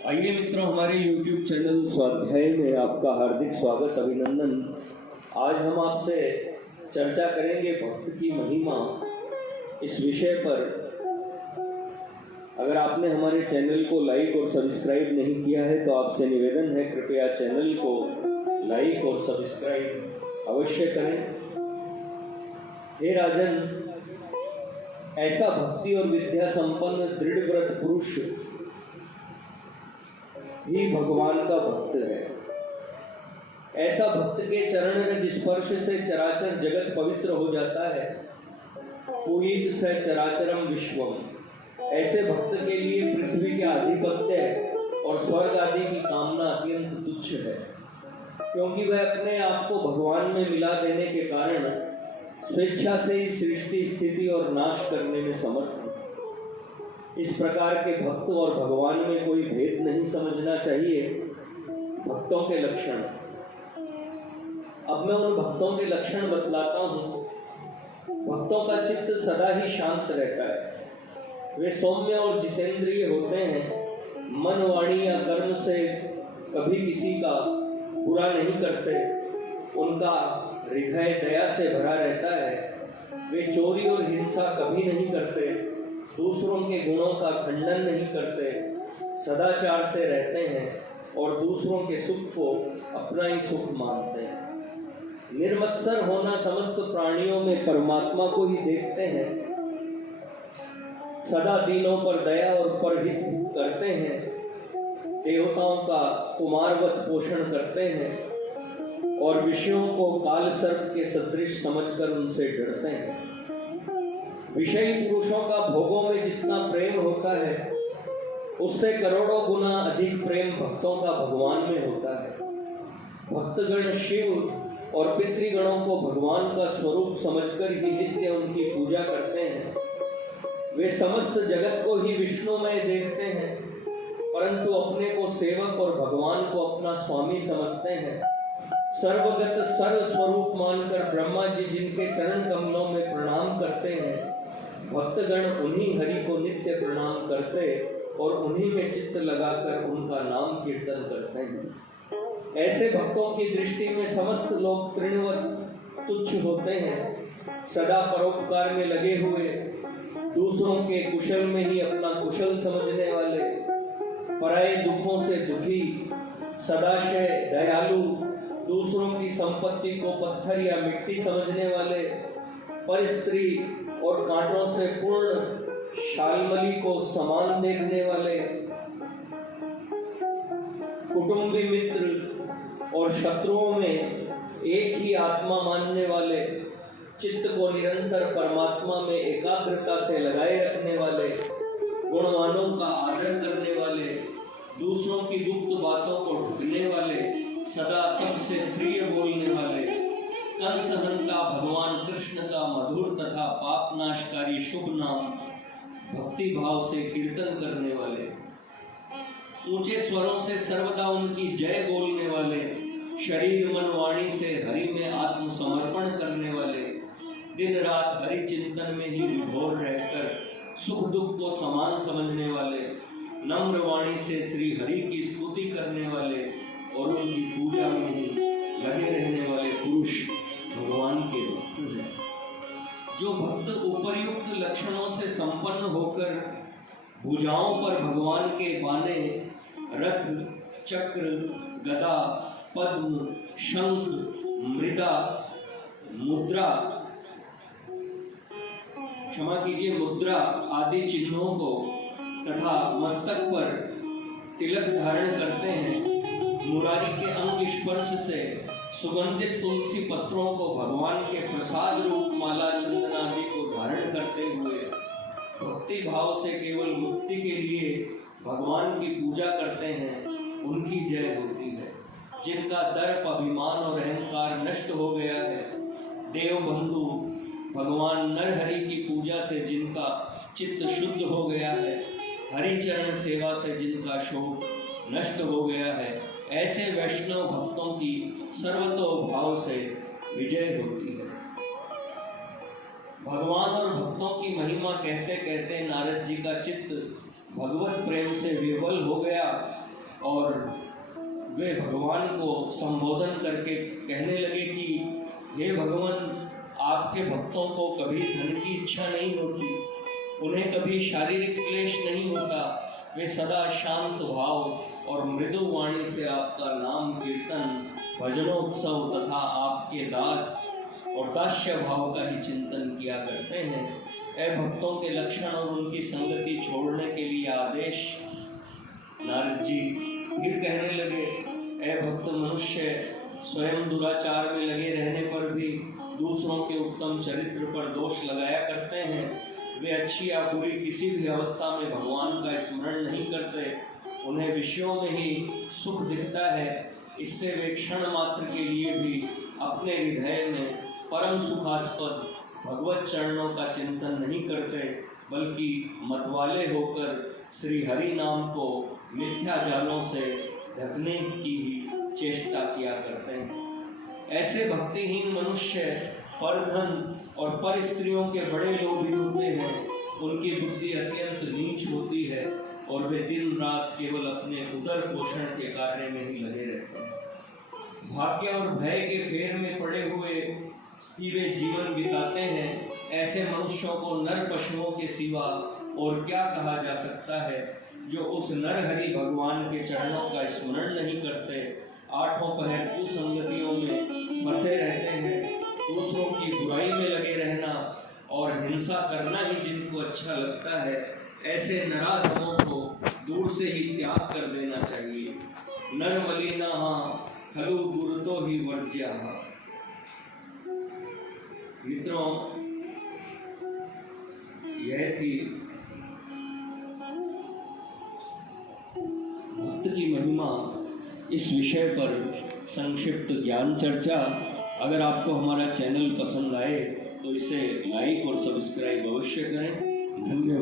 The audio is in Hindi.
आइए मित्रों, हमारे YouTube चैनल स्वाध्याय में आपका हार्दिक स्वागत, अभिनंदन। आज हम आपसे चर्चा करेंगे भक्त की महिमा इस विषय पर। अगर आपने हमारे चैनल को लाइक और सब्सक्राइब नहीं किया है तो आपसे निवेदन है, कृपया चैनल को लाइक और सब्सक्राइब अवश्य करें। हे राजन, ऐसा भक्ति और विद्या संपन्न दृढ़ व्रत पुरुष ही भगवान का भक्त है। ऐसा भक्त के चरण रज स्पर्श से चराचर जगत पवित्र हो जाता है। पूजित स चराचरम विश्वम। ऐसे भक्त के लिए पृथ्वी के आधिपत्य और स्वर्ग आदि की कामना अत्यंत तुच्छ है, क्योंकि वह अपने आप को भगवान में मिला देने के कारण स्वेच्छा से ही सृष्टि, स्थिति और नाश करने में समर्थ है। इस प्रकार के भक्त और भगवान में कोई भेद नहीं समझना चाहिए। भक्तों के लक्षण, अब मैं उन भक्तों के लक्षण बतलाता हूँ। भक्तों का चित्त सदा ही शांत रहता है। वे सौम्य और जितेंद्रिय होते हैं। मन, वाणी या कर्म से कभी किसी का बुरा नहीं करते। उनका हृदय दया से भरा रहता है। वे चोरी और हिंसा कभी नहीं करते। दूसरों के गुणों का खंडन नहीं करते। सदाचार से रहते हैं और दूसरों के सुख को अपना ही सुख मानते हैं। निर्मत्सर होना, समस्त प्राणियों में परमात्मा को ही देखते हैं। सदा दीनों पर दया और परहित करते हैं। देवताओं का कुमारवत पोषण करते हैं और विषयों को काल सर्प के सदृश समझकर उनसे डरते हैं। विषयी पुरुषों का भोगों में जितना प्रेम होता है, उससे करोड़ों गुना अधिक प्रेम भक्तों का भगवान में होता है। भक्तगण शिव और पितृगणों को भगवान का स्वरूप समझकर ही नित्य उनकी पूजा करते हैं। वे समस्त जगत को ही विष्णुमय देखते हैं, परंतु अपने को सेवक और भगवान को अपना स्वामी समझते हैं। सर्वगत सर्व स्वरूप मानकर ब्रह्मा जी जिनके चरण कमलों में प्रणाम करते हैं, भक्तगण उन्हीं हरि को नित्य प्रणाम करते और उन्हीं में चित्त लगाकर उनका नाम कीर्तन करते हैं। ऐसे भक्तों की दृष्टि में समस्त लोग तृणवत तुच्छ होते हैं। सदा परोपकार में लगे हुए, दूसरों के कुशल में ही अपना कुशल समझने वाले, पराये दुखों से दुखी, सदाशय दयालु, दूसरों की संपत्ति को पत्थर या मिट्टी समझने वाले, पर स्त्री और कांटों से पूर्ण शालमली को समान देखने वाले, कुटुंबी, मित्र और शत्रुओं में एक ही आत्मा मानने वाले, चित्त को निरंतर परमात्मा में एकाग्रता से लगाए रखने वाले, गुणवानों का आदर करने वाले, दूसरों की गुप्त बातों को ढकने वाले, सदा सबसे प्रिय बोलने वाले, कंसहन का भगवान कृष्ण का मधुर तथा पाप नाशकारी शुभ नाम भक्ति भाव से कीर्तन करने वाले, ऊंचे स्वरों से सर्वदा उनकी जय बोलने वाले, शरीर मन वाणी से हरि में आत्मसमर्पण करने वाले, दिन रात हरि चिंतन में ही विभोर रहकर सुख दुख को समान समझने वाले, नम्र वाणी से श्री हरि की स्तुति करने वाले और उनकी पूजा में ही लगे रहने वाले पुरुष भगवान के भक्त हैं। जो भक्त उपर्युक्त लक्षणों से संपन्न होकर भुजाओं पर भगवान के बाने, रथ, चक्र, गदा, पद्म, शंख, मृदा, मुद्रा, क्षमा कीजिए, मुद्रा आदि चिन्हों को तथा मस्तक पर तिलक धारण करते हैं, मुरारी के अंग स्पर्श से सुगंधित तुलसी पत्रों को भगवान के प्रसाद रूप माला, चंदन आदि को धारण करते हुए भक्ति भाव से केवल मुक्ति के लिए भगवान की पूजा करते हैं, उनकी जय होती है। जिनका दर्प, अभिमान और अहंकार नष्ट हो गया है, देव बंधु भगवान नरहरि की पूजा से जिनका चित्त शुद्ध हो गया है, हरिचरण सेवा से जिनका शोक नष्ट हो गया है, ऐसे वैष्णव भक्तों की सर्वतोभाव से विजय होती है। भगवान और भक्तों की महिमा कहते कहते नारद जी का चित्त भगवत प्रेम से विह्वल हो गया और वे भगवान को संबोधन करके कहने लगे कि हे भगवान, आपके भक्तों को कभी धन की इच्छा नहीं होती, उन्हें कभी शारीरिक क्लेश नहीं होता, वे सदा शांत भाव और मृदु वाणी से आपका नाम कीर्तन, भजनोत्सव तथा आपके दास और दास्य भाव का ही चिंतन किया करते हैं। ऐ भक्तों के लक्षण और उनकी संगति छोड़ने के लिए आदेश। नारद जी फिर कहने लगे, ऐ भक्त मनुष्य, स्वयं दुराचार में लगे रहने पर भी दूसरों के उत्तम चरित्र पर दोष लगाया करते हैं। वे अच्छी या बुरी किसी भी अवस्था में भगवान का स्मरण नहीं करते, उन्हें विषयों में ही सुख दिखता है। इससे वे क्षण मात्र के लिए भी अपने हृदय में परम सुखास्पद भगवत चरणों का चिंतन नहीं करते, बल्कि मतवाले होकर श्री हरि नाम को मिथ्या जालों से ढकने की ही चेष्टा किया करते हैं। ऐसे भक्तिहीन मनुष्य परधन और पर स्त्रियों के बड़े लोभी होते हैं। उनकी बुद्धि अत्यंत नीच होती है और वे दिन रात केवल अपने उदर पोषण के कार्य में ही लगे रहते हैं। भाग्य और भय के फेर में पड़े हुए ही वे जीवन बिताते हैं। ऐसे मनुष्यों को नर पशुओं के सिवा और क्या कहा जा सकता है, जो उस नर हरि भगवान के चरणों का स्मरण नहीं करते, आठों पहर कुसंगतियों में फंसे रहते हैं, दूसरों की बुराई में लगे रहना और हिंसा करना ही जिनको अच्छा लगता है, ऐसे नराधमों को दूर से ही त्याग कर देना चाहिए। नर मलिना खलु गुरुतो ही वर्ज्या। मित्रों, यह थी भक्त की महिमा इस विषय पर संक्षिप्त ज्ञान चर्चा। अगर आपको हमारा चैनल पसंद आए तो इसे लाइक और सब्सक्राइब अवश्य करें। धन्यवाद।